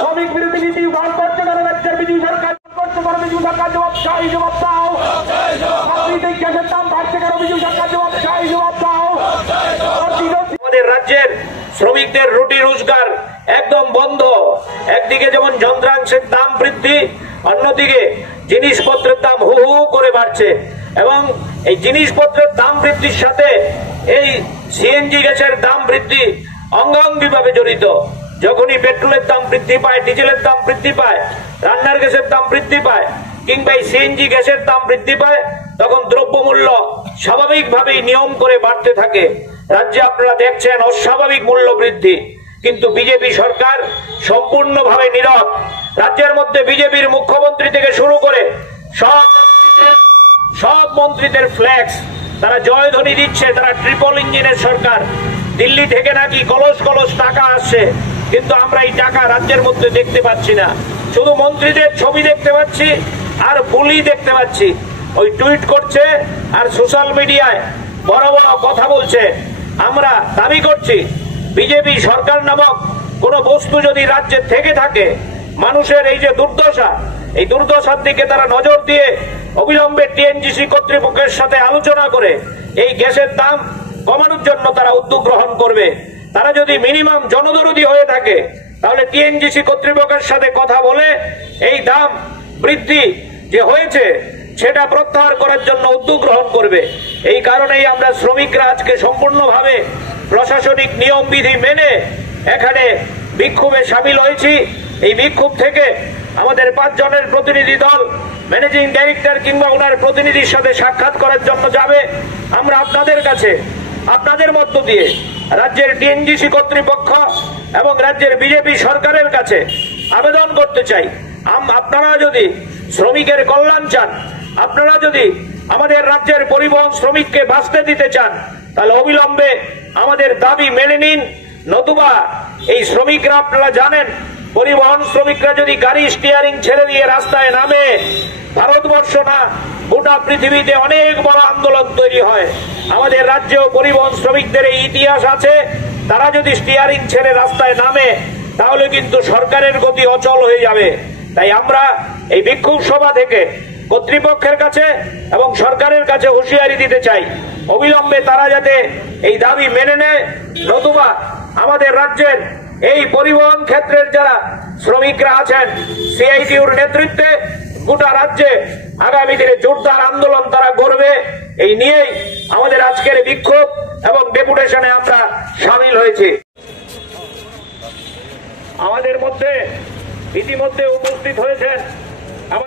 শ্রমিক বিরোধী নীতি গ্রহণ করছে কেন রাজ্যের বিজেপি সরকার করছে কেন বিজেপি সরকার জবাব চাই, জবাব দাও। গ্যাসের দাম বাড়ছে কেন বিজেপি সরকার জবাব চাই, জবাব দাও। আমাদের রাজ্যের শ্রমিকদের রুটি রোজগার একদম বন্ধ। একদিকে যেমন যন্ত্রাংশের দাম বৃদ্ধি, অন্যদিকে জিনিসপত্রের দাম হু হু করে বাড়ছে এবং এই জিনিসপত্রের দাম বৃদ্ধির সাথে এই সিএনজি গ্যাসের দাম বৃদ্ধি অঙ্গাঙ্গিভাবে জড়িত। যখনই পেট্রোলের দাম বৃদ্ধি পায়, ডিজেলের দাম বৃদ্ধি পায়, রান্নার গ্যাসের দাম বৃদ্ধি পায় কিংবা এই সিএনজি গ্যাসের দাম বৃদ্ধি পায়, তখন দ্রব্যমূল্য স্বাভাবিকভাবেই নিয়ম করে বাড়তে থাকে। রাজ্যে আপনারা দেখছেন অস্বাভাবিক মূল্য বৃদ্ধি, কিন্তু বিজেপি সরকার সম্পূর্ণভাবে নীরব। রাজ্যের মধ্যে বিজেপির মুখ্যমন্ত্রী থেকে শুরু করে সব মন্ত্রীদের ফ্ল্যাক্স, তারা জয়ধ্বনি দিচ্ছে তারা ট্রিপল ইঞ্জিনের সরকার। দিল্লি থেকে নাকি কলস কলস টাকা আসছে, কিন্তু আমরা এই টাকা রাজ্যের মধ্যে দেখতে পাচ্ছি না। শুধু মন্ত্রীদের ছবি দেখতে পাচ্ছি আর বুলি দেখতে পাচ্ছি। ওই টুইট করছে আর সোশ্যাল মিডিয়ায় বড় বড় কথা বলছে। আমরা দাবি করছি বিজেপি সরকার নামক কোন বস্তু যদি রাজ্যে থেকে থাকে, মানুষের এই যে দুর্দশা, এই দুর্দশার দিকে তারা নজর দিয়ে অবিলম্বে টিএনজিসি কর্তৃপক্ষের সাথে আলোচনা করে এই গ্যাসের দাম কমানোর জন্য তারা উদ্যোগ গ্রহণ করবে। তারা যদি মিনিমাম জনদরদী হয়ে থাকে তাহলে টিএনজিসি কর্তৃপক্ষের সাথে কথা বলে এই দাম বৃদ্ধি যে হয়েছে সেটা প্রত্যাহার করার জন্য উদ্যোগ গ্রহণ করবে। এই কারণেই আমরা শ্রমিকরা আজকে সম্পূর্ণভাবে প্রশাসনিক নিয়ম বিধি মেনে এখানে বিক্ষোভে সামিল হয়েছি। এই বিক্ষোভ থেকে আমাদের 5 জনের প্রতিনিধি দল ম্যানেজিং ডাইরেক্টর কিংবা ওনার প্রতিনিধির সাথে সাক্ষাৎ করার জন্য যাবে। আমরা আপনাদের কাছে, আপনাদের মধ্য দিয়ে রাজ্যের টিএনজিসি কর্তৃপক্ষ এবং রাজ্যের বিজেপি সরকারের কাছে আবেদন করতে চাই, আপনারা যদি শ্রমিকের কল্যাণ চান, আপনারা যদি আমাদের রাজ্যের পরিবহন শ্রমিককে বাঁচতে দিতে চান, তাহলে অবিলম্বে আমাদের দাবি মেনে নিন। নতুবা এই শ্রমিকরা, আপনারা জানেন, পরিবহন শ্রমিকরা যদি গাড়ি স্টিয়ারিং ছেড়ে দিয়ে রাস্তায় নামে, ভারতবর্ষ না গোটা পৃথিবীতে অনেক বড় আন্দোলন তৈরি হয়। আমাদের রাজ্যেও পরিবহন শ্রমিকদের এই ইতিহাস আছে। তারা যদি স্টিয়ারিং ছেড়ে রাস্তায় নামে তাহলে কিন্তু সরকারের গতি অচল হয়ে যাবে। তাই আমরা এই বিক্ষোভ সভা থেকে কর্তৃপক্ষের কাছে এবং সরকারের কাছে হুঁশিয়ারি দিতে চাই, অবিলম্বে তারা যাতে এই দাবি মেনে নেয়। নতুবা আমাদের রাজ্যের এই পরিবহন ক্ষেত্রের যারা শ্রমিকরা আছেন, সিআইটিউর নেতৃত্বে গোটা রাজ্যে আগামী দিনে জোরদার আন্দোলন তারা করবে। এই নিয়েই আমাদের আজকের বিক্ষোভ এবং ডেপুটেশনে আমরা সামিল হয়েছি। আমাদের মধ্যে ইতিমধ্যে উপস্থিত হয়েছেন